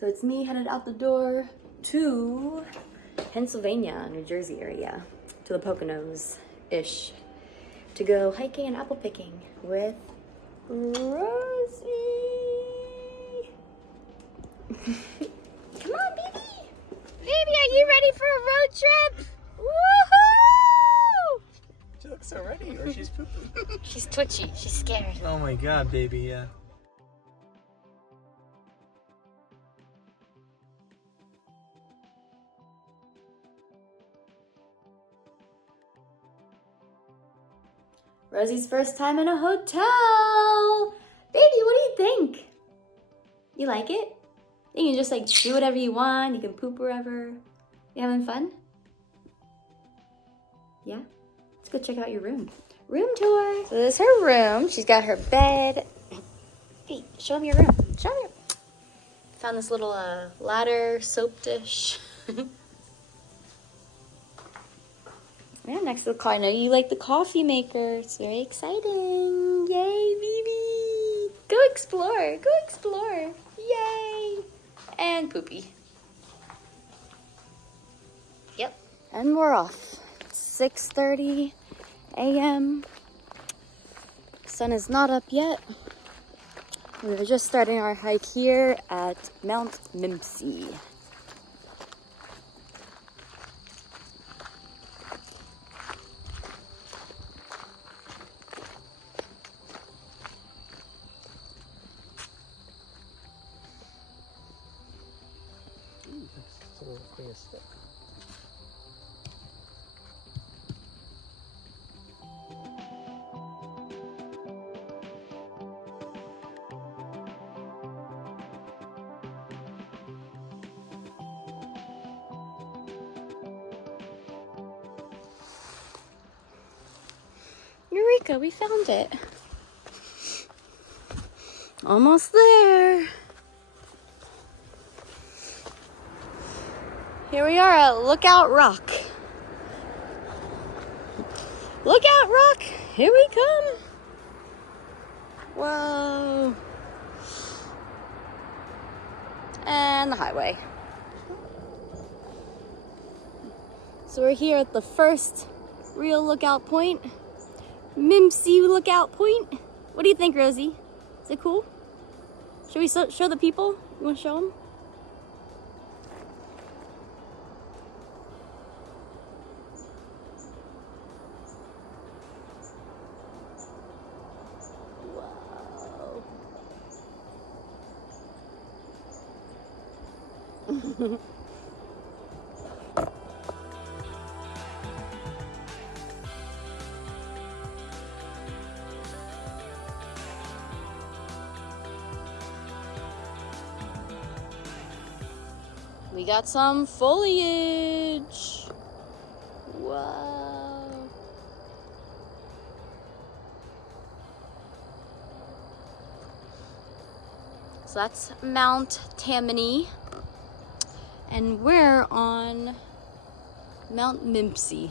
So it's me headed out the door to Pennsylvania, New Jersey area, to the Poconos-ish, to go hiking and apple picking with Rosie. Come on, baby. Baby, are you ready for a road trip? Woohoo! She looks so ready, or she's pooping. She's twitchy. She's scared. Oh my god, baby, yeah. Rosie's first time in a hotel. Baby, what do you think? You like it? You can just like do whatever you want. You can poop wherever. You having fun? Yeah? Let's go check out your room. Room tour. So this is her room. She's got her bed. Hey, show them your room. Show them your... Found this little ladder soap dish. Yeah, next to the car. I know you like the coffee maker. It's very exciting. Yay, baby. Go explore. Go explore. Yay. And poopy. Yep. And we're off. It's 6:30 a.m. Sun is not up yet. We're just starting our hike here at Mount Mimsy. Eureka, we found it. Almost there. Here we are at Lookout Rock. Lookout Rock, here we come. Whoa. And the highway. So we're here at the first real lookout point. Mimsy Lookout Point. What do you think, Rosie? Is it cool? Should we show the people? You want to show them? Whoa. We got some foliage. Wow. So that's Mount Tammany. And we're on Mount Mimsy.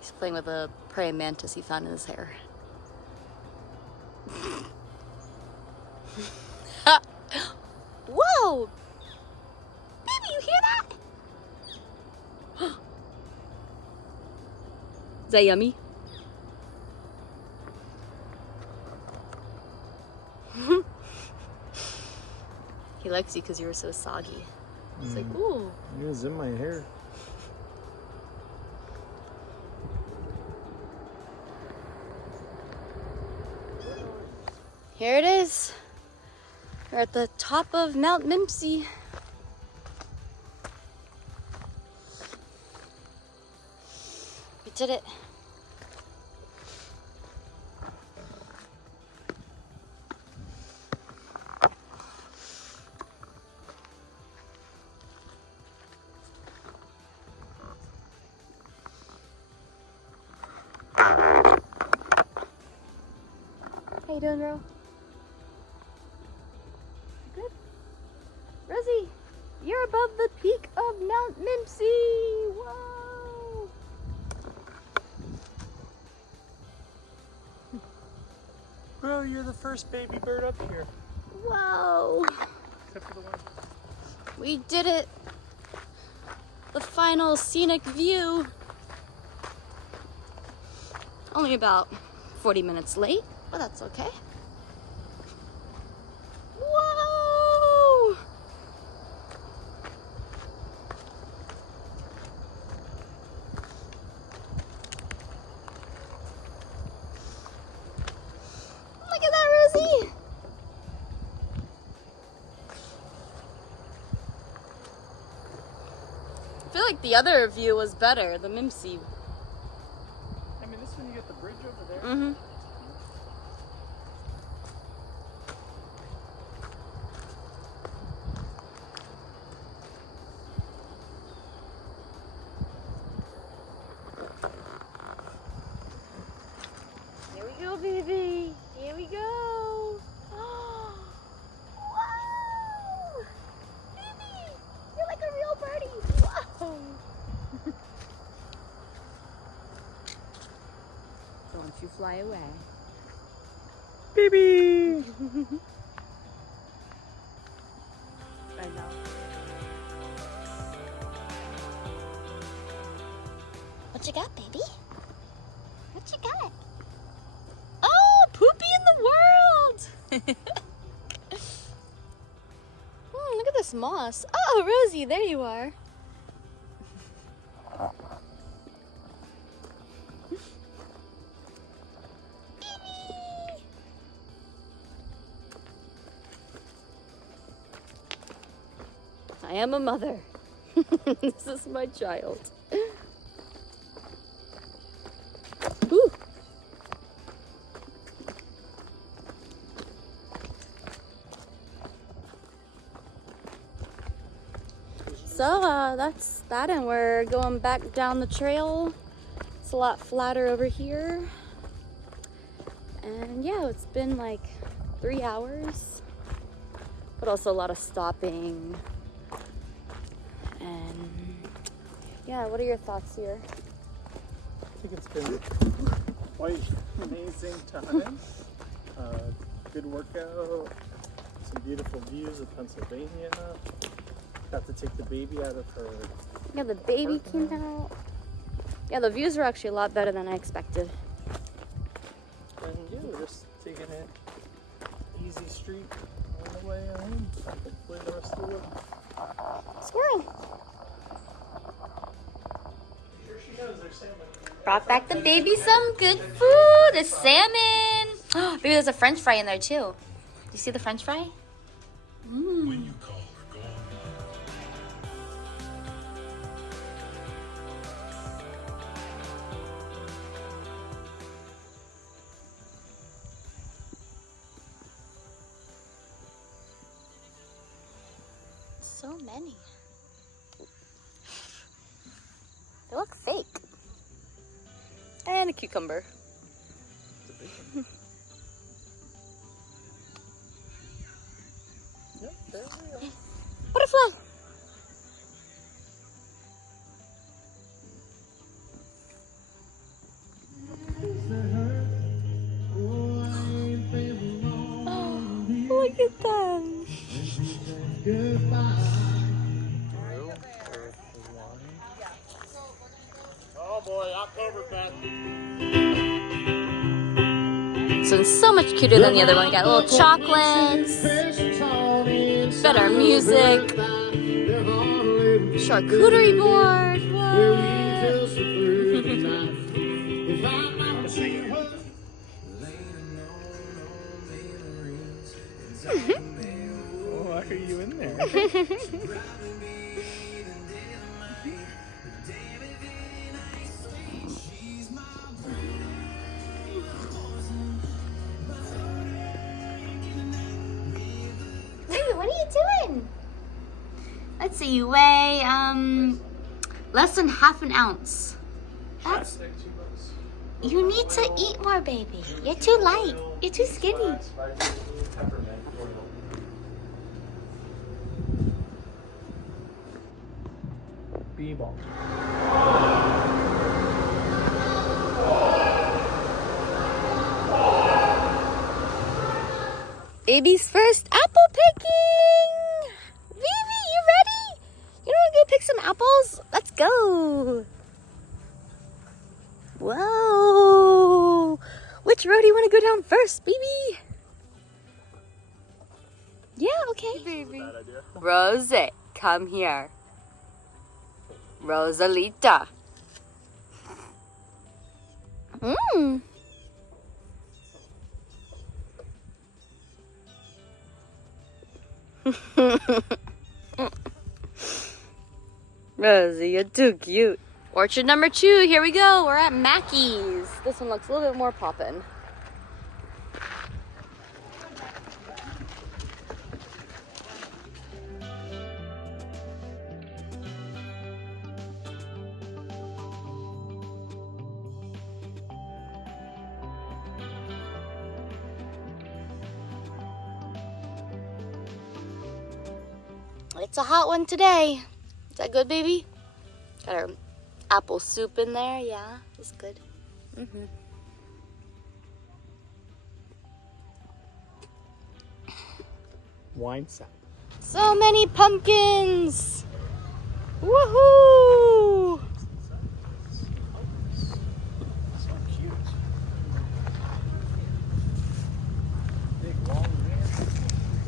He's playing with a praying mantis he found in his hair. Whoa! Baby, you hear that? Is that yummy? He likes you because you were so soggy. It's like, ooh. It was in my hair. Here it is. We're at the top of Mount Mimsy. We did it. How you doing, girl? Good? Rosie, you're above the peak of Mount Mimsy. Whoa! Bro, you're the first baby bird up here. Whoa! We did it. The final scenic view. Only about 40 minutes late, but that's okay. Whoa! Look at that, Rosie! I feel like the other view was better, the Mimsy. I mean, this one you get the bridge over there. Mm-hmm. Here we go, baby. Here we go. Wow! Baby! You're like a real birdie. Whoa! Don't you fly away. Baby! I know. What you got, baby? What you got? Oh, poopy in the world! Look at this moss. Oh, Rosie, there you are. I am a mother. This is my child. Ooh. So that's that, and we're going back down the trail. It's a lot flatter over here. And yeah, it's been like 3 hours, but also a lot of stopping. And yeah, what are your thoughts here? I think it's been quite amazing time. Good workout, some beautiful views of Pennsylvania. Got to take the baby out of her. Yeah, the baby came out. Yeah, the views were actually a lot better than I expected. And yeah, we're just taking it easy street all the way home. Hopefully the rest of the way. Squirrel! Sure she knows there's salmon. Brought back the baby some good food. The salmon. Maybe there's a French fry in there too. You see the French fry? When you call her gone. So many. They look fake. And a cucumber. It's a big one. Yep, there we are. Butterfly! Oh, look at them. Oh boy, October Fest. This one's so much cuter than the other one. We got little chocolates, better music, charcuterie board. Why are you in there? What are you doing? Let's see, you weigh less than half an ounce. That's, you need to eat more, baby. You're too light. You're too skinny. B-ball. Baby's first apple picking! Vivi, you ready? down first, baby. Yeah, okay, baby. Bad idea. Rose, come here. Rosalita. Mmm. Rosie, you're too cute. Orchard number 2, here we go. We're at Mackey's. This one looks a little bit more poppin'. It's a hot one today. Is that good, baby? Got our apple soup in there. Yeah, it's good. Wine sap. So many pumpkins. Woohoo! So cute. Big long hair.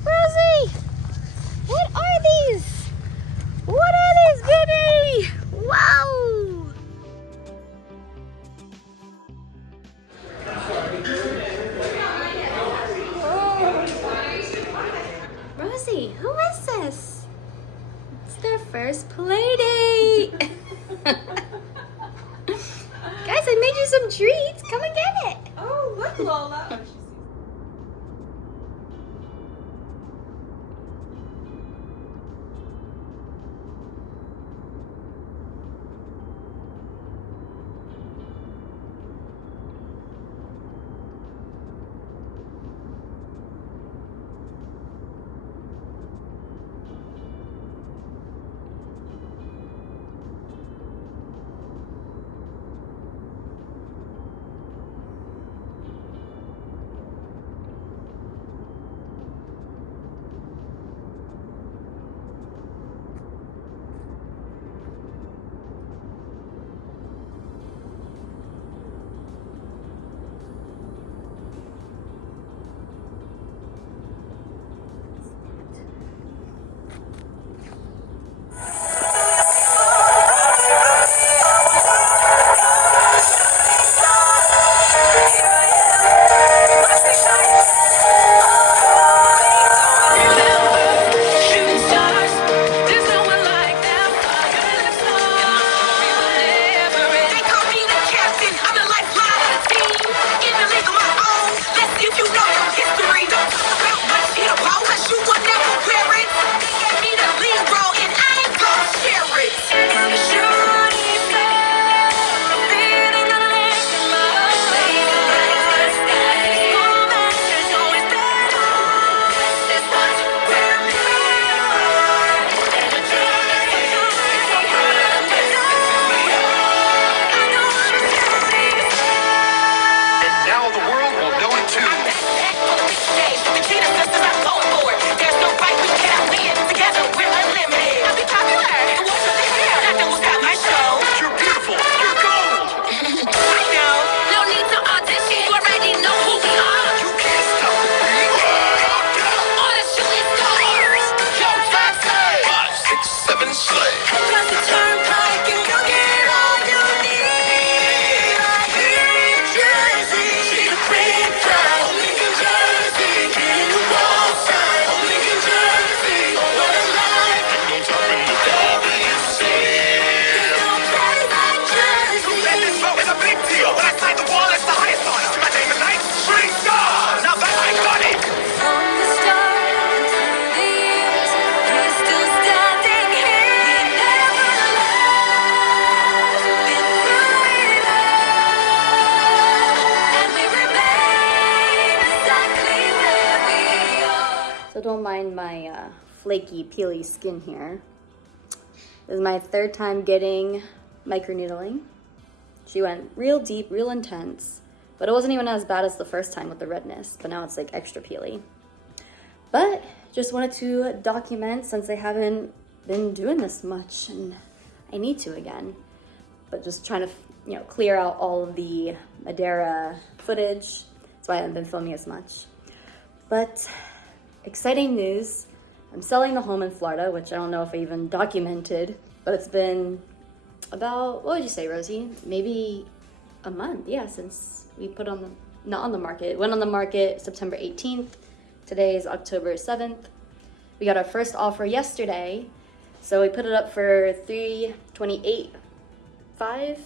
Rosie, what are these? What are these, baby? Wow! Rosie, who is this? It's their first play date. Guys, I made you some treats. Come and get it. Oh, look, Lola. So don't mind my flaky, peely skin here. This is my 3rd time getting microneedling. She went real deep, real intense, but it wasn't even as bad as the first time with the redness, but now it's like extra peely. But just wanted to document since I haven't been doing this much and I need to again. But just trying to, clear out all of the Madeira footage That's why I haven't been filming as much. But exciting news. I'm selling the home in Florida, which I don't know if I even documented, but it's been about, what would you say, Rosie? Maybe a month, yeah, since we put on the, not on the market. It went on the market September 18th. Today is October 7th. We got our first offer yesterday. So we put it up for $328,500,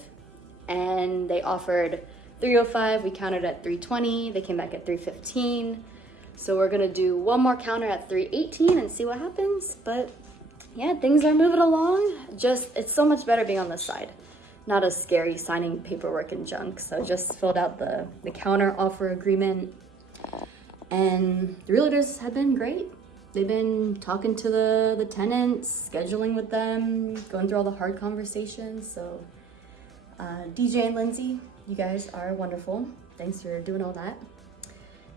and they offered $305. We countered at $320. They came back at $315. So we're gonna do one more counter at $318 and see what happens. But yeah, things are moving along. Just, it's so much better being on this side. Not as scary signing paperwork and junk. So just filled out the counter offer agreement. And the realtors have been great. They've been talking to the tenants, scheduling with them, going through all the hard conversations. So DJ and Lindsay, you guys are wonderful. Thanks for doing all that.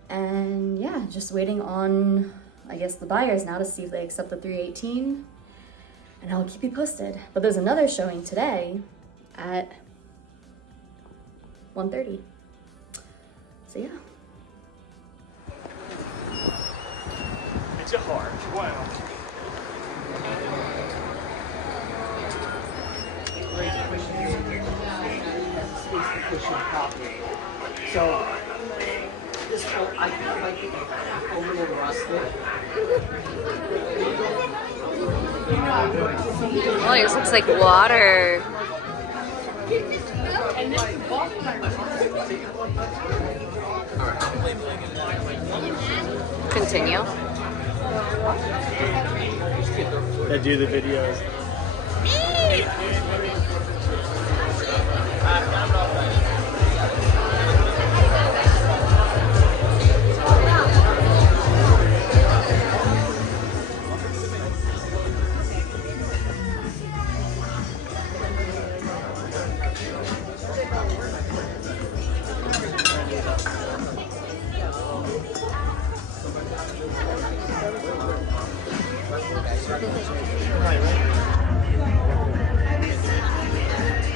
And yeah, just waiting on, I guess, the buyers now to see if they accept the $318, and I'll keep you posted. But there's another showing today at 1:30. So yeah. It's a hard. Wow. So this whole, I feel like a little rusted. Oh, yours looks like water. Continue. That do the videos.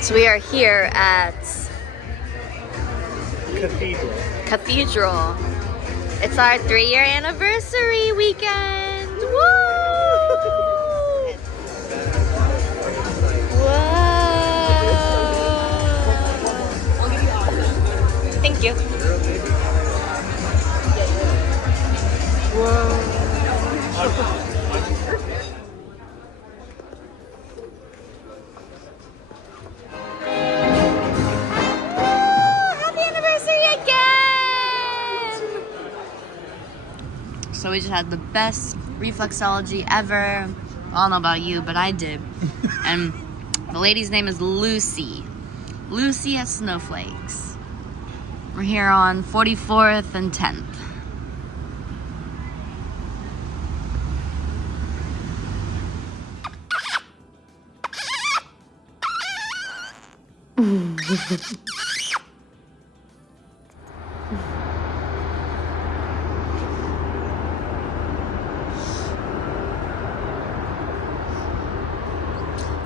So we are here at Cathedral. It's our 3-year anniversary weekend. Woo! Whoa! Thank you. Whoa! So we just had the best reflexology ever. I don't know about you, but I did. And the lady's name is Lucy. Lucy has snowflakes. We're here on 44th and 10th.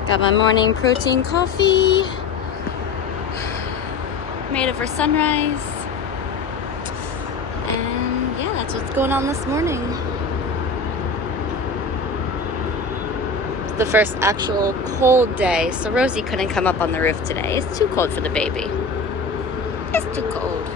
Got my morning protein coffee. Made it for sunrise. And yeah, that's what's going on this morning. It's the first actual cold day, so Rosie couldn't come up on the roof today. It's too cold for the baby. It's too cold.